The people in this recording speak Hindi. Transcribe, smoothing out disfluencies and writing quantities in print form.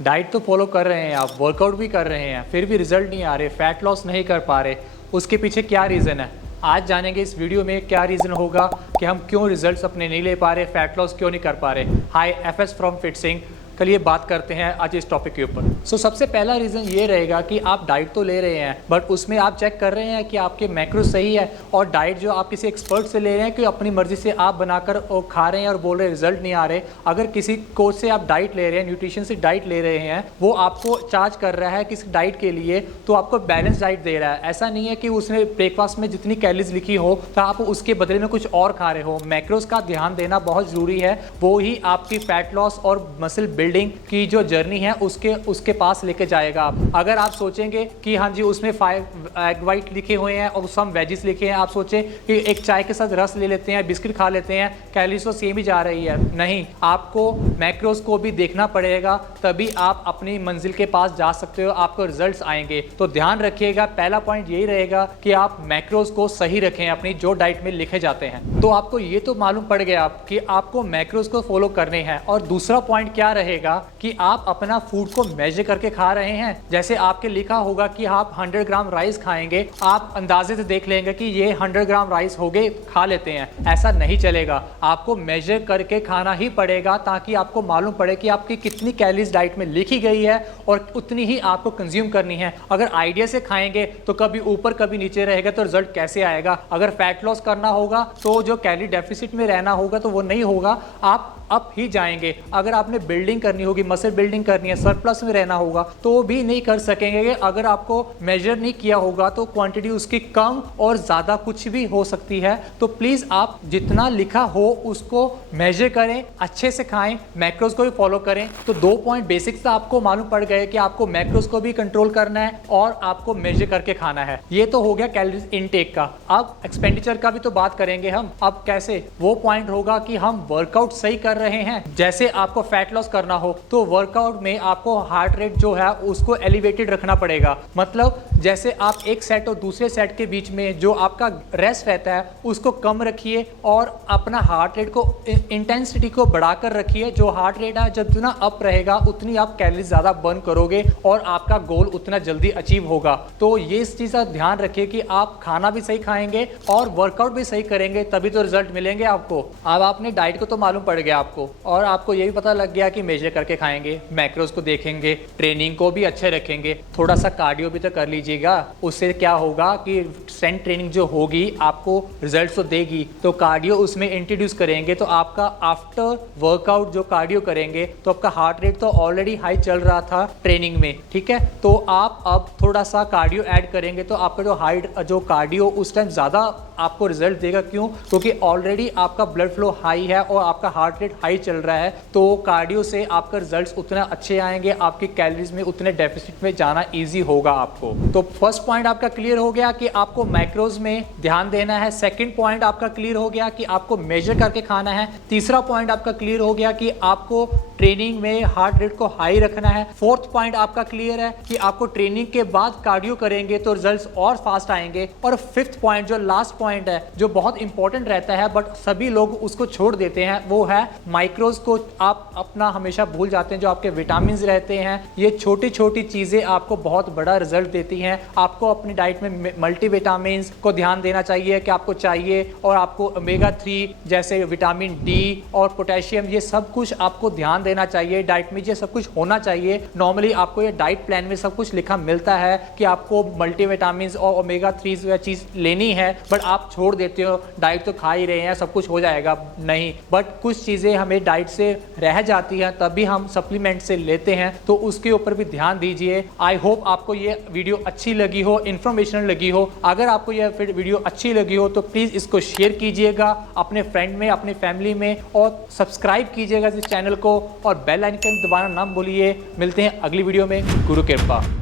डाइट तो फॉलो कर रहे हैं आप, वर्कआउट भी कर रहे हैं, फिर भी रिजल्ट नहीं आ रहे, फैट लॉस नहीं कर पा रहे, उसके पीछे क्या रीज़न है? आज जानेंगे इस वीडियो में क्या रीज़न होगा कि हम क्यों रिजल्ट्स अपने नहीं ले पा रहे, फैट लॉस क्यों नहीं कर पा रहे। हाय, एफएस फ्रॉम फिटसिंग। चलिए बात करते हैं आज इस टॉपिक के ऊपर। सबसे पहला रीज़न ये रहेगा कि आप डाइट तो ले रहे हैं बट उसमें आप चेक कर रहे हैं कि आपके मैक्रो सही है, और डाइट जो आप किसी एक्सपर्ट से ले रहे हैं कि अपनी मर्जी से आप बनाकर और खा रहे हैं और बोल रहे हैं रिजल्ट नहीं आ रहे। अगर किसी कोच से आप डाइट ले रहे हैं, न्यूट्रिशन से डाइट ले रहे हैं, वो आपको चार्ज कर रहा है किसी डाइट के लिए, तो आपको बैलेंस डाइट दे रहा है। ऐसा नहीं है कि उसने ब्रेकफास्ट में जितनी कैलोरीज लिखी हो तो आप उसके बदले में कुछ और खा रहे हो। मैक्रोज का ध्यान देना बहुत ज़रूरी है, वो ही आपकी फैट लॉस और मसल बिल्डिंग की जो जर्नी है उसके पास लेके जाएगा आप। अगर आप सोचेंगे कि हाँ जी उसमें 5 एग वाइट लिखे हुए हैं और सम वेजिस लिखे हैं, आप सोचें कि एक चाय के साथ रस ले लेते हैं, बिस्किट खा लेते हैं, कैलोरीज तो सेम ही जा रही है। नहीं, आपको मैक्रोज को भी देखना पड़ेगा, तभी आप अपनी मंजिल के पास जा सकते हो, आपको रिजल्ट्स आएंगे। तो ध्यान रखिएगा, पहला पॉइंट यही रहेगा कि आप मैक्रोज को सही रखें अपनी जो डाइट में लिखे जाते हैं। तो आपको ये तो मालूम पड़ गया कि आपको मैक्रोज को फॉलो करने हैं। और दूसरा पॉइंट क्या रहेगा कि आप अपना फूड को मेजर करके खा रहे हैं। जैसे आपके लिखा होगा कि आप 100 ग्राम राइस खाएंगे, आप अंदाजे से देख लेंगे कि ये 100 ग्राम राइस हो गए, खा लेते हैं। ऐसा नहीं चलेगा, आपको मेजर करके खाना ही पड़ेगा ताकि आपको मालूम पड़े कि आपकी कितनी कैलोरीज डाइट में लिखी गई है और उतनी ही आपको कंज्यूम करनी है। अगर आइडिया से खाएंगे तो कभी ऊपर कभी नीचे रहेगा, तो रिजल्ट कैसे आएगा? अगर फैट लॉस करना होगा तो जो कैलोरी डेफिसिट में रहना होगा तो वो नहीं होगा, आप अप ही जाएंगे। अगर आपने बिल्डिंग करनी होगी, मसल बिल्डिंग करनी है, सरप्लस में रहना होगा, तो भी नहीं कर सकेंगे। अगर आपको मेजर नहीं किया होगा तो क्वांटिटी उसकी कम और ज़्यादा कुछ भी हो सकती है। तो प्लीज़ आप जितना लिखा हो उसको मेजर करें, अच्छे से खाएं, मैक्रोज को भी फॉलो करें। तो 2 पॉइंट बेसिक्स आपको मालूम पड़ गए कि आपको मैक्रोज को भी कंट्रोल करना है और आपको मेजर करके खाना है। ये तो हो गया कैलोरीज इनटेक का। अब एक्सपेंडिचर का भी तो बात करेंगे हम। अब कैसे? वो पॉइंट होगा कि हम वर्कआउट सही कर रहे हैं। जैसे आपको फैट लॉस करना हो तो वर्कआउट में आपको हार्ट रेट जो है उसको एलिवेटेड रखना पड़ेगा। मतलब जैसे आप एक सेट और दूसरे सेट के बीच में जो आपका रेस्ट रहता है उसको कम रखिए और अपना हार्ट रेट को, इंटेंसिटी को बढ़ाकर रखिए। जो हार्ट रेट है जब जितना अप रहेगा उतनी आप कैलोरी ज़्यादा बर्न करोगे और आपका गोल उतना जल्दी अचीव होगा। तो ये इस चीज़ का ध्यान रखिए कि आप खाना भी सही खाएंगे और वर्कआउट भी सही करेंगे, तभी तो रिजल्ट मिलेंगे आपको। अब आपने डाइट को तो मालूम पड़ गया आपको, और आपको ये भी पता लग गया कि मेजर करके खाएंगे, मैक्रोज को देखेंगे, ट्रेनिंग को भी अच्छे रखेंगे, थोड़ा सा कार्डियो भी तो कर लीजिएगा। उससे क्या होगा कि स्ट्रेंथ ट्रेनिंग जो होगी आपको रिजल्ट तो देगी। तो कार्डियो उसमें इंट्रोड्यूस करेंगे तो आपका आफ्टर वर्कआउट जो कार्डियो करेंगे तो आपका हार्ट रेट तो ऑलरेडी हाई चल रहा था ट्रेनिंग में, ठीक है। तो आप अब थोड़ा सा कार्डियो ऐड करेंगे तो आपका जो कार्डियो उस टाइम ज़्यादा आपको रिजल्ट देगा। क्यों? क्योंकि ऑलरेडी आपका ब्लड फ्लो हाई है और आपका हार्ट रेट हाई चल रहा है। तो कार्डियो से आपका रिजल्ट्स उतना अच्छे आएंगे, आपकी कैलोरीज में उतने डेफिसिट में जाना इजी होगा आपको। तो फर्स्ट पॉइंट आपका क्लियर हो गया कि आपको मैक्रोज में ध्यान देना है। सेकंड पॉइंट आपका क्लियर हो गया कि आपको मेजर करके खाना है। तीसरा पॉइंट आपका क्लियर हो गया कि आपको ट्रेनिंग में हार्ट रेट को हाई रखना है। फोर्थ पॉइंट आपका क्लियर है कि आपको ट्रेनिंग के बाद कार्डियो करेंगे तो रिजल्ट्स और फास्ट आएंगे। और फिफ्थ पॉइंट जो लास्ट पॉइंट है, जो बहुत इंपॉर्टेंट रहता है बट सभी लोग उसको छोड़ देते हैं, वो है माइक्रोज को आप अपना हमेशा भूल जाते हैं। जो आपके विटामिन रहते हैं, ये छोटी छोटी चीजें आपको बहुत बड़ा रिजल्ट देती हैं। आपको अपनी डाइट में मल्टीविटामिन को ध्यान देना चाहिए कि आपको चाहिए, और आपको ओमेगा 3 जैसे विटामिन डी और पोटेशियम, ये सब कुछ आपको ध्यान देना चाहिए। डाइट में ये सब कुछ होना चाहिए। नॉर्मली आपको ये डाइट प्लान में सब कुछ लिखा मिलता है कि आपको मल्टीविटामिन और ओमेगा 3 चीज लेनी है, बट आप छोड़ देते हो। डाइट तो खा ही रहे हैं, सब कुछ हो जाएगा, नहीं। बट कुछ चीजें हमें डाइट से रह जाती हैं, तभी हम सप्लीमेंट से लेते हैं, तो उसके ऊपर भी ध्यान दीजिए। आई होप आपको ये वीडियो अच्छी लगी हो, इन्फॉर्मेशनल लगी हो। अगर आपको यह वीडियो अच्छी लगी हो तो प्लीज इसको शेयर कीजिएगा अपने फ्रेंड में, अपनी फैमिली में, और सब्सक्राइब कीजिएगा इस चैनल को और बेल आइकन दबाना ना भूलिए। मिलते हैं अगली वीडियो में। गुरु कृपा।